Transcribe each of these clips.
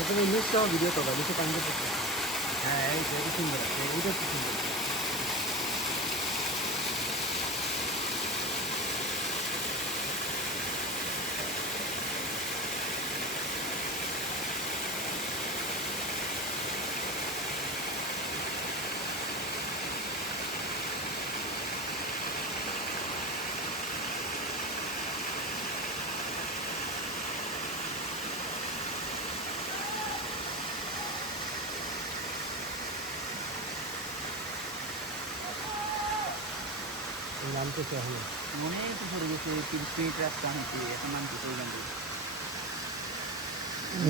এখন এই নিচটা ভিডিও তো নিচে পানি দিতে। হ্যাঁ এই যে সুন্দর আছে, এইটা কি সুন্দর। নাম তো চাই মনে তো পড়ে গেছে 30 মিনিট রাস্তা হাঁটি এখন নাম তো চলে যাবে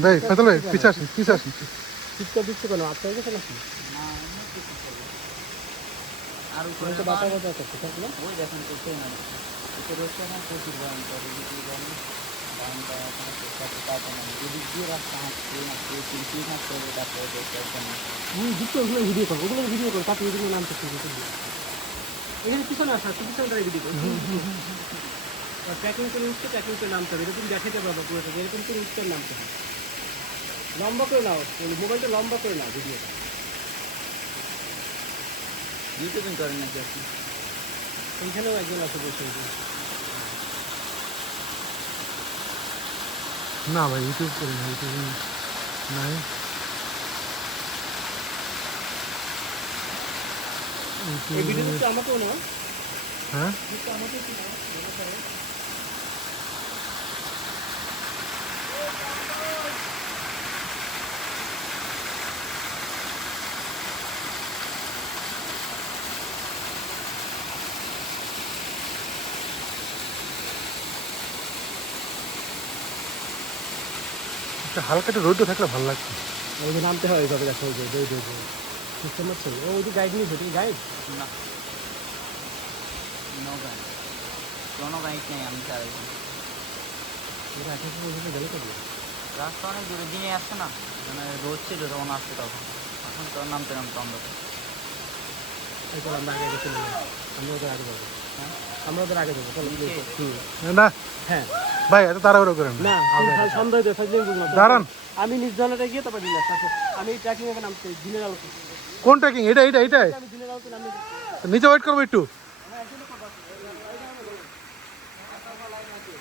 ভাই ফাইসাল ভাই পিছে আসেন চিৎকার দিচ্ছে কেন আটকে গেছে নাকি না এমনি কিছু হবে আর উপরে তো বাতা বাতা করতে থাকলো ওই দেখেন করতে না এটা রয়েছে এখন প্রচুর ভয়ঙ্কর এদিকে জানি ভয়ঙ্কর এখন সাথে পাবো না যদি গিয়ে রাস্তা হাঁটতে হাঁটতে 30 মিনিট হাঁটতে হবে তারপরে দেখতে একদম যুক্ত ওগুলো ভিডিও করো ওগুলো ভিডিও করো তারপরে ওগুলো নাম করতে এখানে পিছনে আসা পিছনে দাঁড়িয়ে ভিডিও করো ট্র্যাকিং করে উঠছে ট্র্যাকিং করে নামতে হবে এরকম দেখাতে পারবো পুরোটা এরকম করে উঠতে নামতে হবে লম্বা করে নাও মোবাইলটা লম্বা করে নাও ভিডিওটা ইউটিউবিং করেন নাকি আপনি এইখানেও একজন আছে বসে না ভাই ইউটিউব করি না ইউটিউব নাই এই ভিডিওটা আমাকেও নাও হ্যাঁ আমাকেও কি নাও মনে করো হালকা একটু রোদ থাকলে ভালো লাগছে ওই যে নামতে হয় এইভাবে দেখো ওই যে সিস্টেম হচ্ছে ও ওই যে গাইড নিয়েছে তুমি গাইড না নো গাইড কোনো গাইড নেই আমি চালাই ওরা এখন পর্যন্ত গেলে কবে রাস্তা অনেক দূরে দিনে আসছে না মানে রোদ ছিল যখন আসছে তখন এখন তো নামতে নামতে আমরা এরপর আমরা আগে চলে যাবো আমরা ওদের আগে যাবো হ্যাঁ আমরা ওদের আগে যাবো চলো না হ্যাঁ ভাই এত তাড়াহুড়ো করেন না সন্দেহ দিয়ে থাকলে দাঁড়ান আমি নির্জনটা গিয়ে তারপর দিলাম আমি ট্র্যাকিং এ নামতে দিনের আলোতে কোন ট্রেকিং এটাই আমি দিনের আলোতে নামতে নিচে ওয়েট করবো একটু